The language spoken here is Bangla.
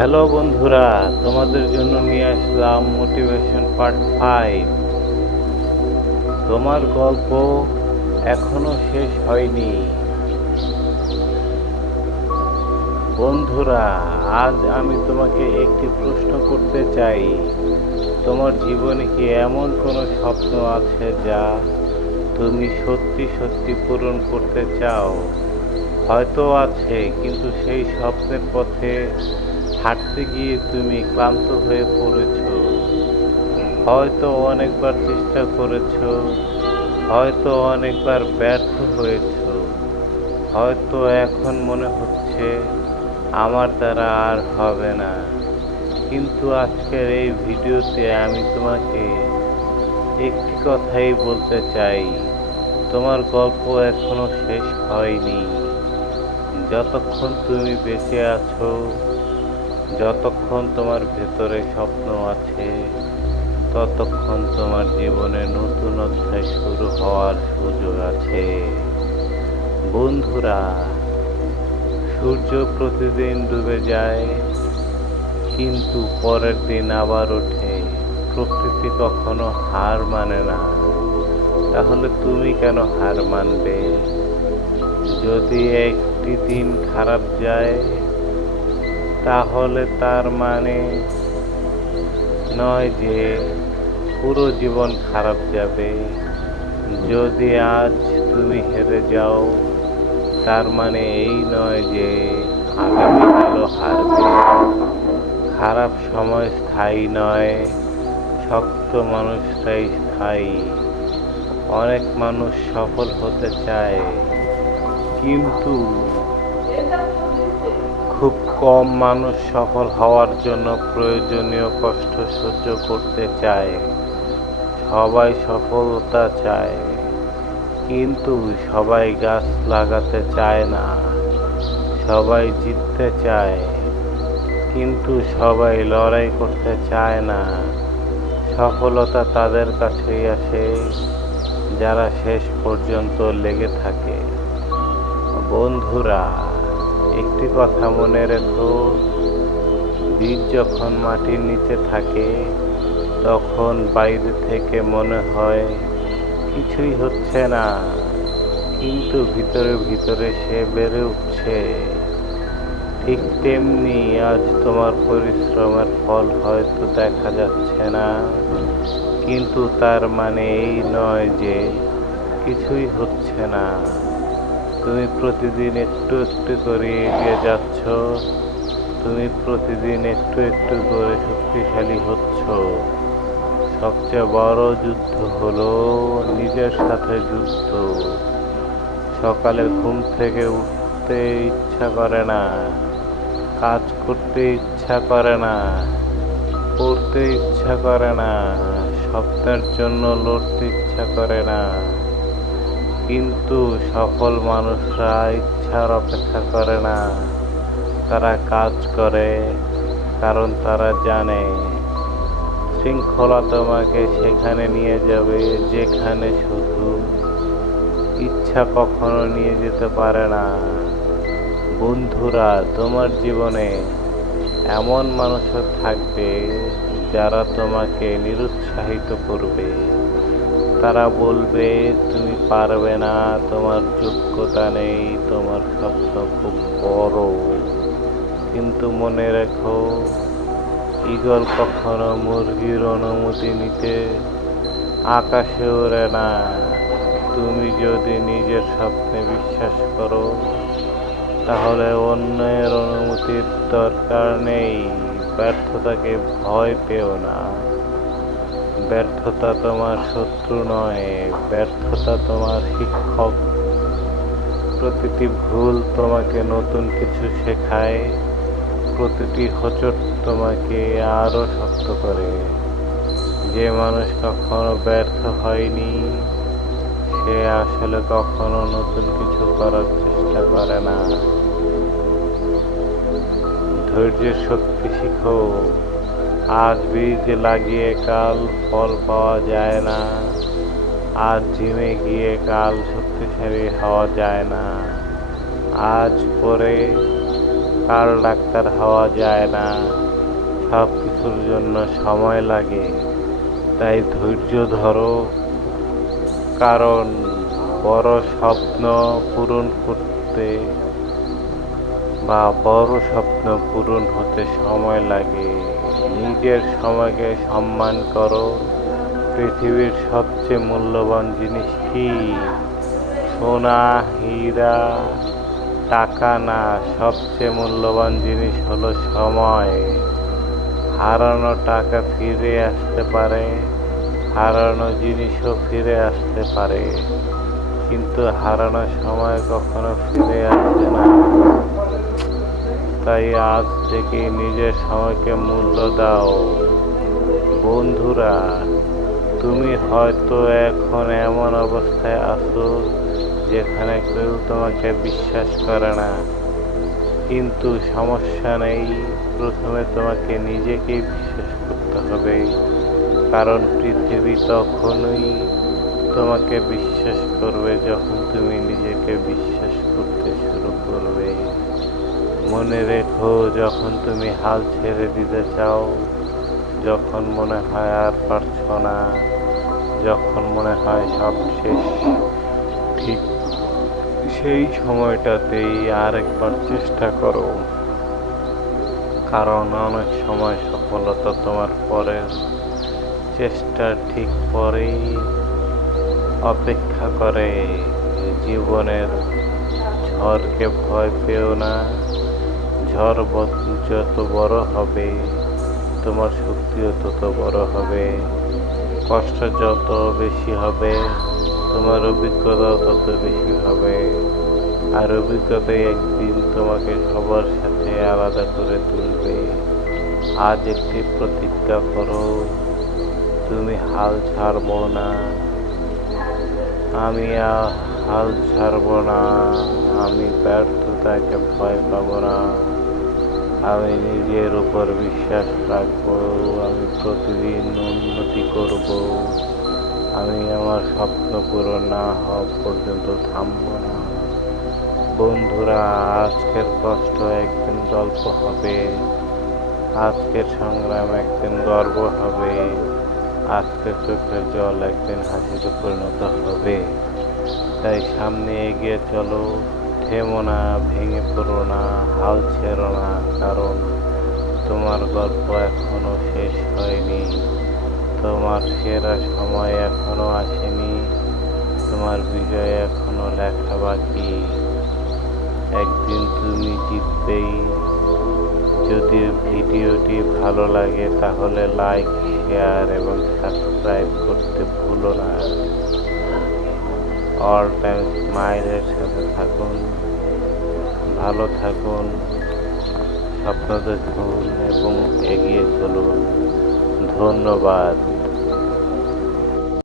হ্যালো বন্ধুরা, তোমাদের জন্য নিয়ে আসলাম মোটিভেশন পার্ট 5। তোমার গল্প এখনো শেষ হয়নি। বন্ধুরা, আজ আমি তোমাকে একটি প্রশ্ন করতে চাই। তোমার জীবনে কি এমন কোনো স্বপ্ন আছে যা তুমি সত্যি সত্যি পূরণ করতে চাও? হয়তো আছে, কিন্তু সেই স্বপ্নের পথে হাঁটতে গিয়ে তুমি ক্লান্ত হয়ে পড়েছো। হয়তো অনেকবার চেষ্টা করেছো, হয়তো অনেকবার ব্যর্থ হয়েছো, হয়তো এখন মনে হচ্ছে আমার দ্বারা আর হবে না। কিন্তু আজকের এই ভিডিওতে আমি তোমাকে একটি কথাই বলতে চাই, তোমার গল্প এখনো শেষ হয়নি। যতক্ষণ তুমি বেঁচে আছো, যতক্ষণ তোমার ভেতরে স্বপ্ন আছে, ততক্ষণ তোমার জীবনে নতুন অধ্যায় শুরু হওয়ার সুযোগ আছে। বন্ধুরা, সূর্য প্রতিদিন ডুবে যায়, কিন্তু পরের দিন আবার ওঠে। প্রকৃতি কখনো হার মানে না। তাহলে তুমি কেন হার মানবে? যদি একটি দিন খারাপ যায়, তাহলে তার মানে নয় যে পুরো জীবন খারাপ যাবে। যদি আজ তুমি হেরে যাও, তার মানে এই নয় যে আগামীকালও হারবে। খারাপ সময় স্থায়ী নয়, শক্ত মানুষটাই স্থায়ী। অনেক মানুষ সফল হতে চায়, কিন্তু খুব কম মানুষ সফল হওয়ার জন্য প্রয়োজনীয় কষ্ট সহ্য করতে চায়। সবাই সফলতা চায়, কিন্তু সবাই গাছ লাগাতে চায় না। সবাই জিততে চায়, কিন্তু সবাই লড়াই করতে চায় না। সফলতা তাদের কাছেই আসে যারা শেষ পর্যন্ত লেগে থাকে। বন্ধুরা, একটি কথা মনে রেখো, বীজ যখন মাটির নিচে থাকে, তখন বাইরে থেকে মনে হয় কিছুই হচ্ছে না, কিন্তু ভিতরে ভিতরে সে বেড়ে উঠছে। ঠিক তেমনি আজ তোমার পরিশ্রমের ফল হয়তো দেখা যাচ্ছে না, কিন্তু তার মানে এই নয় যে কিছুই হচ্ছে না। তুমি প্রতিদিন একটু একটু করে এগিয়ে যাচ্ছ, তুমি প্রতিদিন একটু একটু করে শক্তিশালী হচ্ছ। সবচেয়ে বড় যুদ্ধ হলো নিজের সাথে যুদ্ধ। সকালে ঘুম থেকে উঠতে ইচ্ছা করে না, কাজ করতে ইচ্ছা করে না, পড়তে ইচ্ছা করে না, স্বপ্নের জন্য লড়তে ইচ্ছা করে না। কিন্তু সফল মানুষরা ইচ্ছার অপেক্ষা করে না, তারা কাজ করে, কারণ তারা জানে শৃঙ্খলা তোমাকে সেখানে নিয়ে যাবে যেখানে শুধু ইচ্ছা কখনো নিয়ে যেতে পারে না। বন্ধুরা, তোমার জীবনে এমন মানুষও থাকবে যারা তোমাকে নিরুৎসাহিত করবে। তারা বলবে তুমি পারবে না, তোমার যোগ্যতা নেই, তোমার স্বপ্ন খুব বড়। কিন্তু মনে রেখো, ঈগল কখনো মুরগির অনুমতি নিতে আকাশে ওড়ে না। তুমি যদি নিজের স্বপ্নে বিশ্বাস করো, তাহলে অন্যের অনুমতির দরকার নেই। ব্যর্থতাকে ভয় পেও না। ব্যর্থতা তোমার শত্রু নয়, ব্যর্থতা তোমার শিক্ষক। প্রতিটি ভুল তোমাকে নতুন কিছু শেখায়, প্রতিটি হোঁচট তোমাকে আরো শক্ত করে। যে মানুষ কখনো ব্যর্থ হয়নি, সে আসলে কখনো নতুন কিছু করার চেষ্টা করে না। ধৈর্যের শক্তি শিখো। আজ বীজ লাগিয়ে কাল ফল পাওয়া যায় না, আজ জিমে গিয়ে কাল শক্তিশালী হওয়া যায় না। আজ পরে কাল ডাক্তার হওয়া যায় না, সব কিছুর জন্য সময় লাগে। তাই ধৈর্য ধরো, কারণ বড় স্বপ্ন পূরণ করতে বড় স্বপ্ন পূরণ হতে সময় লাগে। নিজের সময়কে সম্মান করো। পৃথিবীর সবচেয়ে মূল্যবান জিনিস কি? সোনা, হীরা, টাকা না, সবচেয়ে মূল্যবান জিনিস হলো সময়। হারানো টাকা ফিরে আসতে পারে, হারানো জিনিসও ফিরে আসতে পারে, কিন্তু হারানো সময় কখনো ফিরে আসে না। তাই আজ থেকে নিজের সময়কে মূল্য দাও। বন্ধুরা, তুমি হয়তো এখন এমন অবস্থায় আছো যেখানে কেউ তোমাকে বিশ্বাস করে না, কিন্তু সমস্যা নেই। প্রথমে তোমাকে নিজেকেই বিশ্বাস করতে হবে, কারণ পৃথিবী তখনই তোমাকে বিশ্বাস করবে যখন তুমি নিজেকে বিশ্বাস করতে শুরু করবে। মনে রেখো, যখন তুমি হাল ছেড়ে দিতে চাও, যখন মনে হয় আর পারছো না, যখন মনে হয় সব শেষ, ঠিক সেই সময়টাতেই আরেকবার চেষ্টা করো। কারণ অনেক সময় সফলতা তোমার পরের চেষ্টার ঠিক পরেই অপেক্ষা করে। জীবনের ঝড়কে ভয় পেও না। ঝড় যত বড় হবে, তোমার শক্তিও তত বড় হবে। কষ্ট যত বেশি হবে, তোমার অভিজ্ঞতাও তত বেশি হবে। আর অভিজ্ঞতাই একদিন তোমাকে সবার সাথে আলাদা করে তুলবে। আজ একটি প্রতিজ্ঞা করো, তুমি হাল ছাড়বো না। আমি হাল ছাড়বো না। আমি ব্যর্থতাকে ভয় পাবো না। আমি নিজের উপর বিশ্বাস রাখবো। আমি প্রতিদিন উন্নতি করব। আমি আমার স্বপ্ন পূরণ না হওয়া পর্যন্ত থামবো না। বন্ধুরা, আজকের কষ্ট একদিন গল্প হবে, আজকের সংগ্রাম একদিন গর্ব হবে, আজকের চোখের জল একদিন হাসিতে পরিণত হবে। তাই সামনে এগিয়ে চলো, থেমো না, ভেঙে পড়ো না, হাল ছেড়ো না, কারণ তোমার গল্প এখনো শেষ হয়নি। তোমার সেরা সময় এখনো আসেনি। তোমার বিজয় এখনো লেখা বাকি। একদিন তুমি জিতবেই। যদি ভিডিওটি ভালো লাগে তাহলে লাইক, শেয়ার এবং সাবস্ক্রাইব করতে ভুলো না। অল টাইম স্মাইলের সাথে থাকুন, ভালো থাকুন, স্বপ্ন দেখুন এবং এগিয়ে চলুন। ধন্যবাদ।